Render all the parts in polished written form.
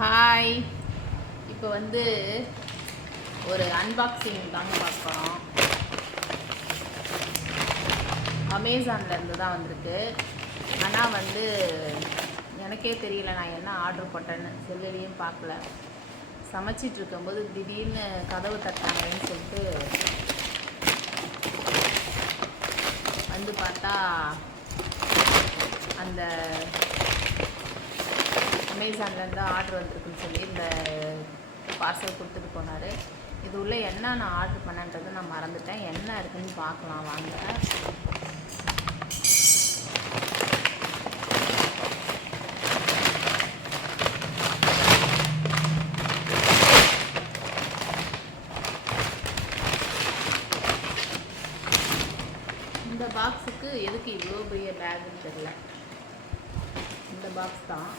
Hi. இப்போ வந்து ஒரு அன்பாக்சிங் தாங்க பார்க்குறோம். அமேசான்லேருந்து தான் வந்திருக்கு. ஆனால் வந்து எனக்கே தெரியல நான் என்ன ஆர்டர் போட்டேன்னு. செல்லுலேயும் பார்க்கல. சமைச்சிட்டு இருக்கும்போது திடீர்னு கதவு தட்டாங்கன்னு சொல்லிட்டு வந்து பார்த்தா அந்த அமேசான்லேருந்து ஆர்டர் வந்திருக்குன்னு சொல்லி இந்த பார்சல் கொடுத்துட்டு போனார். இது உள்ள என்ன நான் ஆர்டர் பண்ணேன்றது நான் மறந்துட்டேன். என்ன இருக்குன்னு பார்க்கலாம் வாங்க. இந்த பாக்ஸுக்கு எதுக்கு இவ்வளோ பெரிய பேக்குன்னு தெரியல. இந்த பாக்ஸ் தான்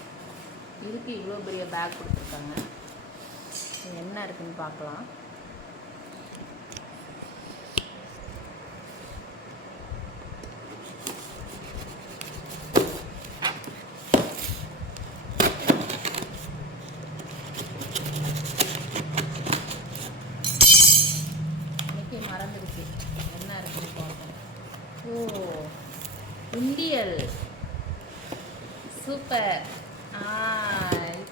இதுக்கு இவ்வளோ பெரிய பேக் கொடுத்துருக்காங்க. என்ன இருக்குன்னு பார்க்கலாம். எனக்கு மறந்துடுச்சு என்ன இருக்குன்னு பார்ப்போம். ஓ, உண்டியல். சூப்பர்.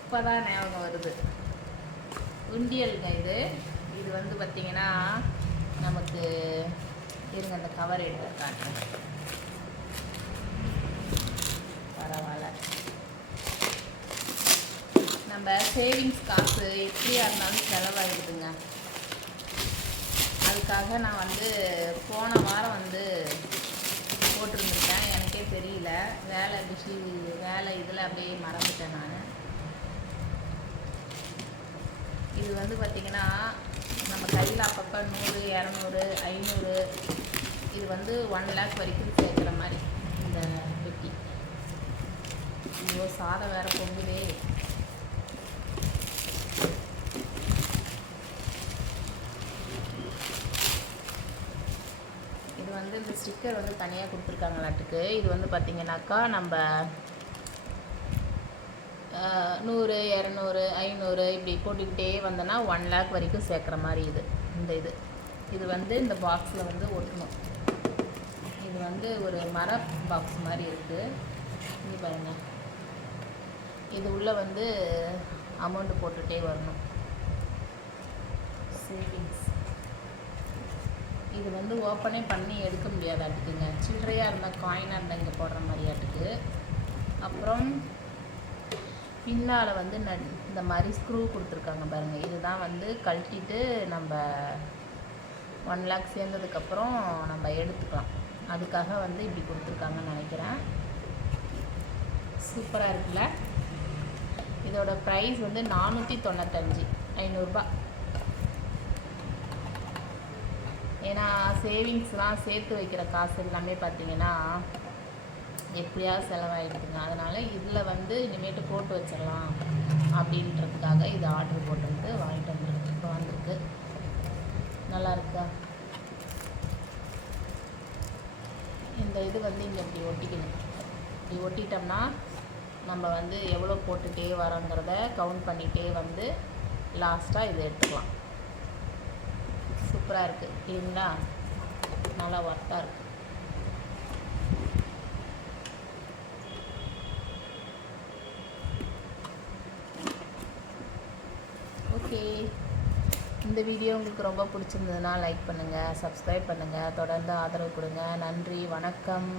இப்போ தான் ஞாபகம் வருது. உண்டியலுங்க இது. இது வந்து பார்த்திங்கன்னா நமக்கு இருங்க அந்த கவர் எடுத்துருக்காங்க. பரவாயில்ல. நம்ம சேவிங்ஸ் காசு எப்படியா இருந்தாலும் செலவாகிடுதுங்க. அதுக்காக நான் வந்து போன வாரம் வந்து போட்டிருந்துருக்கேன். எனக்கே தெரியல, வேலை இதில் அப்படியே மறந்துட்டேன் நான். இது வந்து பார்த்திங்கன்னா நம்ம கையில் அப்பப்போ 100, 200, 500 இது வந்து 1 லேக் வரைக்கும் சேர்க்குற மாதிரி இந்த பெட்டி. ஐயோ, சாதம் வேறு பொங்குதே. இது வந்து இந்த ஸ்டிக்கர் வந்து தனியாக கொடுத்துருக்காங்களாட்டுக்கு. இது வந்து பார்த்திங்கனாக்கா நம்ம 100, 200, 500 இப்படி போட்டுக்கிட்டே வந்தோன்னா 1 லேக் வரைக்கும் சேர்க்குற மாதிரி இது வந்து இந்த பாக்ஸில் வந்து ஒட்டணும். இது வந்து ஒரு மர பாக்ஸ் மாதிரி இருக்குது. இங்கே பாருங்கள். இது உள்ளே வந்து அமௌண்ட்டு போட்டுகிட்டே வரணும். சேவிங்ஸ். இது வந்து ஓப்பனே பண்ணி எடுக்க முடியாதாட்டுக்குங்க. சில்லறையாக இருந்தால் காயினாக இருந்தால் இங்கே போடுற மாதிரியாட்டுக்கு. அப்புறம் பின்னால் வந்து இந்த மாதிரி ஸ்க்ரூ கொடுத்துருக்காங்க பாருங்கள். இதுதான் வந்து கழட்டிட்டு நம்ம 1 லேக் சேர்ந்ததுக்கப்புறம் நம்ம எடுத்துக்கலாம். அதுக்காக வந்து இப்படி கொடுத்துருக்காங்கன்னு நினைக்கிறேன். சூப்பராக இருக்குல்ல. இதோட ப்ரைஸ் வந்து 495, 500 ஏன்னா சேவிங்ஸ்லாம் சேர்த்து வைக்கிற காசு எல்லாமே பார்த்திங்கன்னா எப்படியாவது செலவாகிடுதுங்க. அதனால் இதில் வந்து இனிமேட்டு போட்டு வச்சிடலாம் அப்படின்றதுக்காக இது ஆர்டர் போட்டுருந்து வாங்கிட்டு வந்துருக்கு. இப்போ வந்திருக்கு. நல்லா இருக்கா? இந்த இது வந்து இங்கே இப்படி ஒட்டிக்கணும். இப்படி ஒட்டிட்டோம்னா நம்ம வந்து எவ்வளோ போட்டுகிட்டே வரோங்கிறத கவுண்ட் பண்ணிகிட்டே வந்து லாஸ்ட்டாக இதை எடுத்துக்கலாம். சூப்பராக இருக்குது இல்லைங்களா? நல்லா ஒர்த்தாக இருக்குது. ஓகே, இந்த வீடியோ உங்களுக்கு ரொம்ப பிடிச்சிருந்ததுன்னா லைக் பண்ணுங்கள், சப்ஸ்கிரைப் பண்ணுங்கள், தொடர்ந்து ஆதரவு கொடுங்க. நன்றி, வணக்கம்.